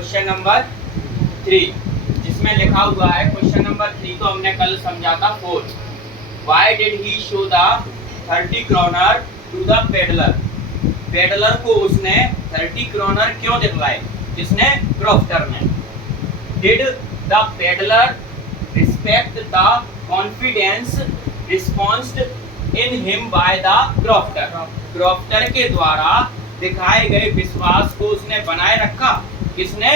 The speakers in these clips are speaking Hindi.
क्वेश्चन नंबर 3, जिसमें लिखा हुआ है क्वेश्चन नंबर 3 को हमने कल समझा था 4। Why did he show the 30 kroner to the peddler? Peddler को उसने 30 kroner क्यों दिखलाए? जिसने क्रॉफ्टर ने। Did the peddler respect the confidence response in him by the crofter? Crofter के द्वारा दिखाए गए विश्वास को उसने बनाए रखा। किसने?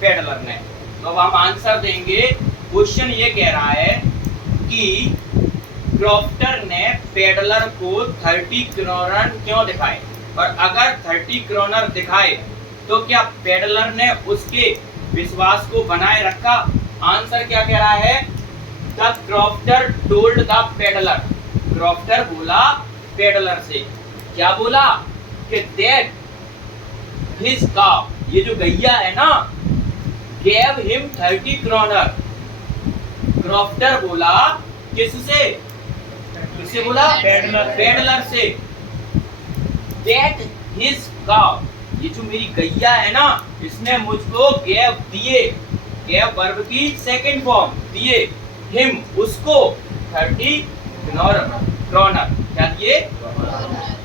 पेडलर ने। तो अब हम आंसर देंगे। क्वेश्चन ये कह रहा है कि क्रॉफ्टर ने पेडलर को 30 kroner क्यों दिखाए, और अगर 30 kroner दिखाए तो क्या पेडलर ने उसके विश्वास को बनाए रखा? आंसर क्या कह रहा है? The crofter told the peddler. Crofter बोला पेडलर से, क्या बोला? कि दैट हिज काउ, ये जो गैया है ना, gave him 30 kroner। क्रॉफ्टर बोला किससे? किससे बोला? पेडलर से। दैट हिज काउ, ये जो मेरी गैया है ना, इसने मुझको gave दिए, gave वर्ब की सेकंड फॉर्म, दिए, हिम उसको 30 kroner, क्या दिए?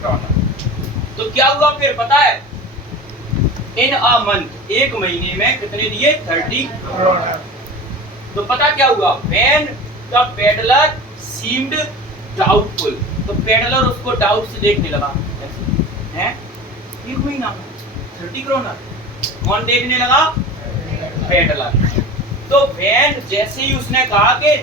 kroner। तो क्या हुआ फिर पता है? इन अ मंथ, एक महीने में कितने दिए? 30 kroner। तो पता क्या हुआ? When the peddler seemed doubtful, तो पेडलर उसको डाउट से देखने लगा। हैं? एक महीना में 30 kroner, कौन देखने लगा? पेडलर। तो when, जैसे ही उसने कहा कि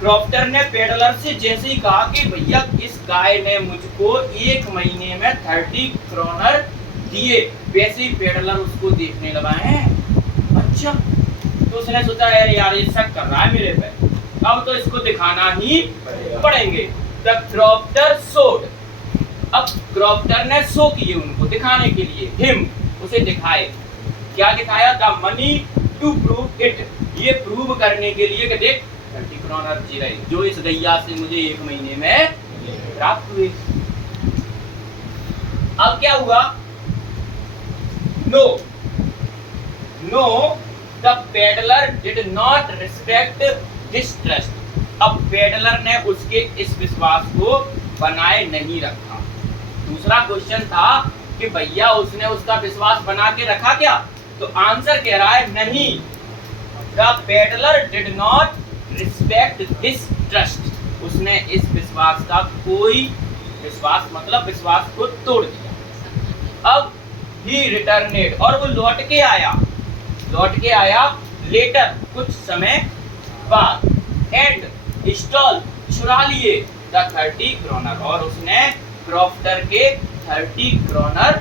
क्रॉफ्टर ने पेडलर से जैसे ही कहा कि भैया इस गाय ने मुझको एक महीने में 30 kroner दिए, वैसे ही पेडलर उसको देखने लगा है। अच्छा, तो उसने सोचा यार ये शक कर रहा है मेरे पे, अब तो इसको दिखाना ही पड़ेंगे। द क्रॉफ्टर शोड, अब क्रॉफ्टर ने शो किए उनको दिखाने के लिए, हिम उसे दिखाए। क्या दिखाया? The money to prove it, ये प्रूव करने के लिए कि देख 30 kroner जी रही जो इस गैया से मुझे एक महीने में प्राप्त हुई। अब क्या हुआ? No, the peddler did not respect this trust। अब पेडलर ने उसके इस विश्वास को बनाए नहीं रखा। दूसरा क्वेश्चन था कि भैया उसने उसका विश्वास बना के रखा क्या? तो आंसर कह रहा है नहीं। The peddler did not respect this trust, उसने इस विश्वास का कोई विश्वास मतलब विश्वास को तोड़ दिया। अब he returned, और वो लौट के आया लेटर, कुछ समय बाद, and stole, चुरा लिए, the 30 kroner, और उसने क्रॉफ्टर के 30 kroner